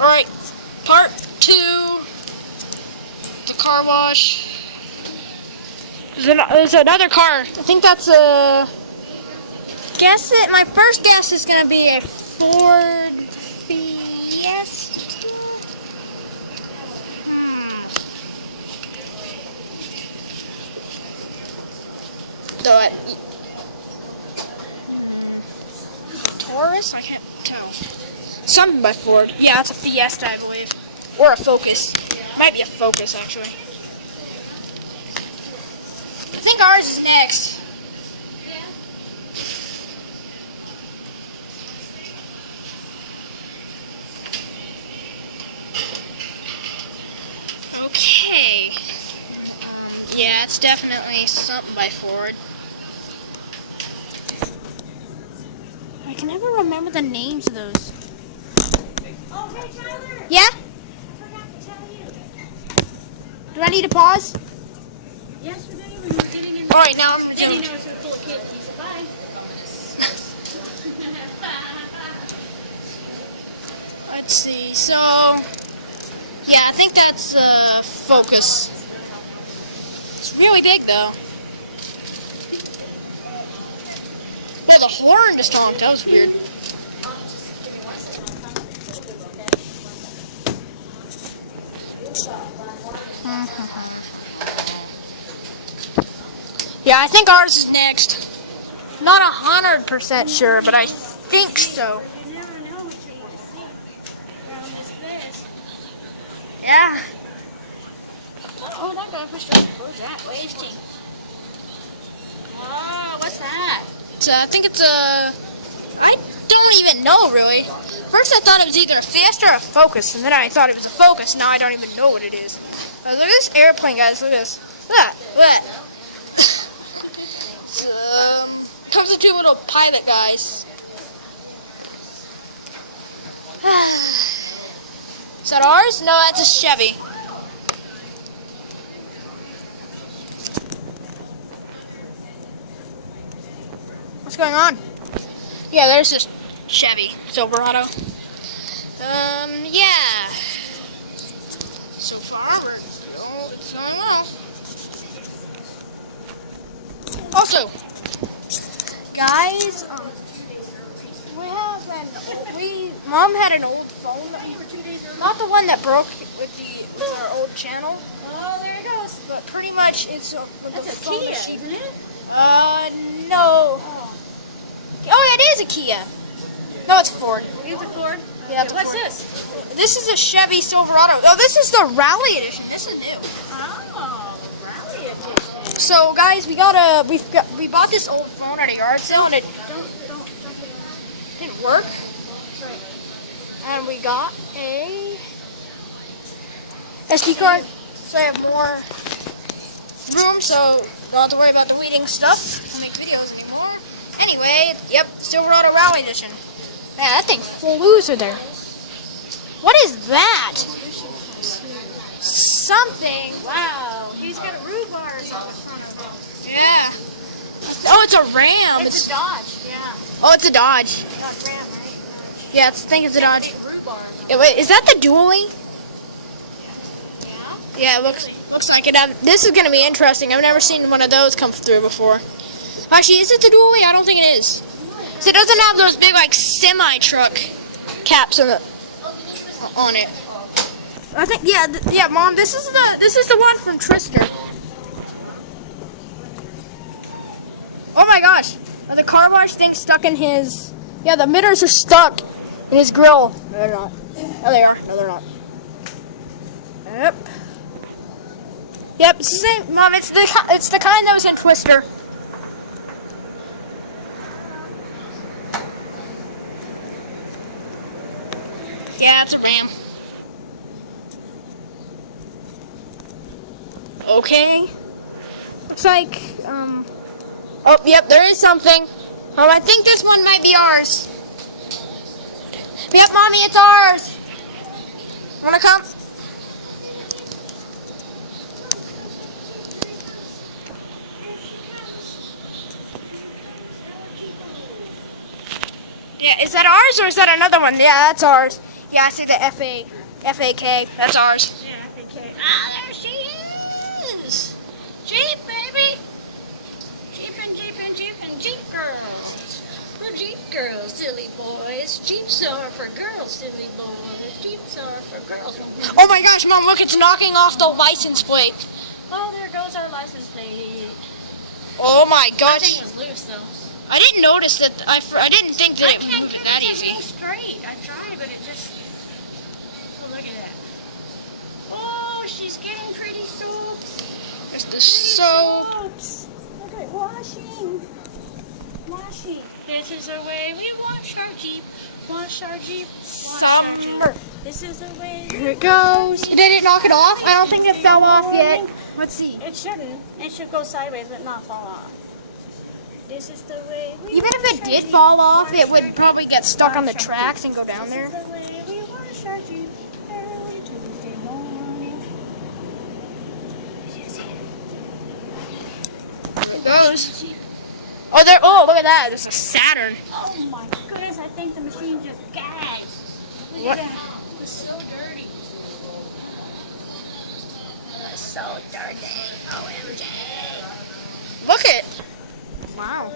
Alright, part 2, the car wash. There's another car. I think that's a... Guess it. My first guess is going to be a Ford Fiesta. Do it. Taurus? I can't tell. Something by Ford. Yeah, it's a Fiesta, I believe. Or a Focus. Might be a Focus, actually. I think ours is next. Okay. Yeah, it's definitely something by Ford. I can never remember the names of those. Oh, hey Tyler! Yeah? I forgot to tell you. Do I need to pause? Yesterday when you were getting in Alright, now I'm then you know it's full of kids. He said, bye. Let's see, so... Yeah, I think that's Focus. It's really big, though. Oh, the horn just honked. That was weird. Yeah, I think ours is next. Not 100% sure, but I think so. You never know what you're going to see from this. Yeah. Oh, that guy pushed up. What's that? Wasting. Oh, what's that? I think it's a... I don't even know, really. First I thought it was either a Fiesta or a Focus, and then I thought it was a Focus. Now I don't even know what it is. Look at this airplane, guys. Look at this. Look at that. Look at that. Comes with two little pilot guys. Is that ours? No, that's a Chevy. What's going on? Yeah, there's this Chevy Silverado. Yeah. So far, it's going well. Also, guys, Mom had an old phone that we for 2 days. Not the one that broke with our old channel. Oh, there it goes. But pretty much it's That's a Kia, isn't it? No. Oh, it is a Kia. No, it's Ford. It's a Ford? Yeah, it's a What's Ford. this? This is a Chevy Silverado. Oh, this is the Rally Edition. This is new. Oh, Rally Edition. So, guys, we bought this old phone at a yard sale, and it didn't work. And we got a SD card, so I have more room, so don't have to worry about deleting stuff to make videos anymore. Anyway, yep, Silverado Rally Edition. Man, that thing flew through there. What is that? Something. Wow, he's got a rhubarb on the front of it. Yeah. Oh, it's a Ram. It's a Dodge, yeah. Oh, it's a Dodge. Not Ram, right? Yeah, I think it's a Dodge. Rhubarb. Yeah, wait, is that the dually? Yeah? Yeah, it looks like it. This is gonna be interesting. I've never seen one of those come through before. Actually, is it the dually? I don't think it is. So it doesn't have those big like semi truck caps on it. I think yeah, Mom. This is the one from Twister. Oh my gosh, are the car wash things stuck in his? Yeah, the mirrors are stuck in his grill. No, they're not. Oh, they are. No, they're not. Yep. Yep, it's the same, Mom. It's the kind that was in Twister. Yeah, it's a Ram. Okay. Looks like oh, yep, there is something. I think this one might be ours. Yep, Mommy, it's ours. Wanna come? Yeah, is that ours or is that another one? Yeah, that's ours. Yeah, I see the FAK. That's ours. Yeah, FAK. Ah, there she is! Jeep, baby! Jeep girls. We're Jeep girls, silly boys. Jeeps are for girls, silly boys. Jeeps are for girls. Oh my gosh, Mom, look, it's knocking off the license plate. Oh, there goes our license plate. Oh my That gosh. thing was loose, though. I didn't notice that. I didn't think that I it can't moved get that it to easy. move straight. I tried, but it just... Oh, look at that. Oh, she's getting pretty soaps. There's the soap. Soaps. Look at washing. This is the way we wash our Jeep. Wash our Jeep. Wash our Jeep. Summer. This is the way. Here it goes. Did it knock it off? I don't think it fell off yet. Let's see. It shouldn't. It should go sideways but not fall off. This is the way we Even if wash it our did Jeep. fall off, Wash it our would Jeep. probably get stuck on the Wash our tracks Jeep. and go down there. This is the way we wash our Jeep every Tuesday morning. There it goes. Oh, there. Oh, look at that. There's a Saturn. Oh my goodness, I think the machine just gagged. Look What? at that. It was so dirty. It was so dirty. OMG. Look it. Wow.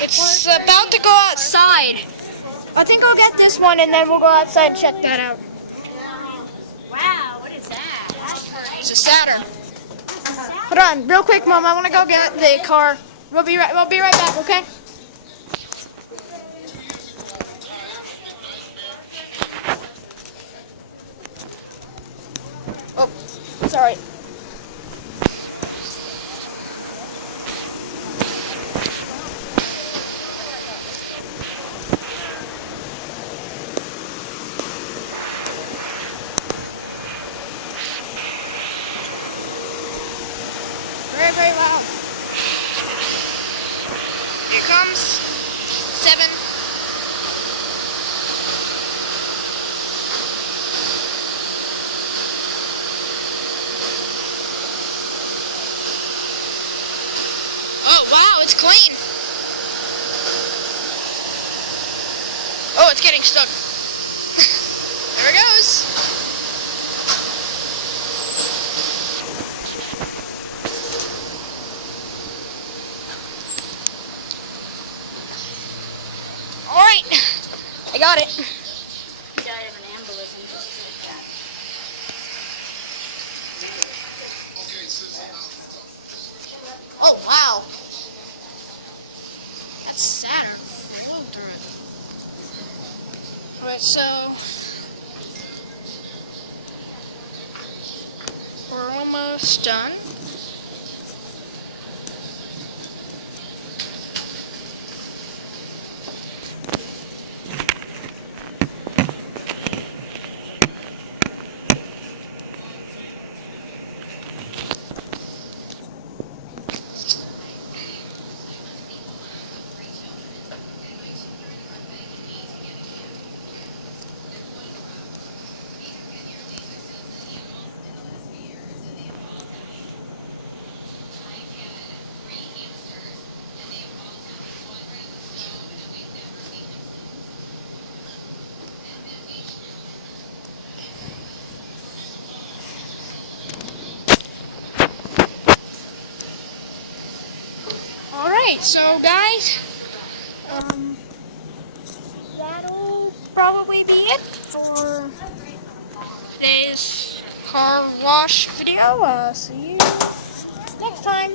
It's about to go outside. I think I'll get this one and then we'll go outside and check that out. Wow, what is that? That's pretty. It's a Saturn. Hold on, real quick, Mom. I want to go get the car. We'll be right back, okay? Oh, sorry. Very, very loud. Here comes 7. Oh, wow, it's clean. Oh, it's getting stuck. There it goes. All right, I got it. He died of an embolism just like that. Oh, wow. That's Saturn. Flew through it. Alright, so we're almost done. Alright, so guys, that'll probably be it for today's car wash video. See you next time.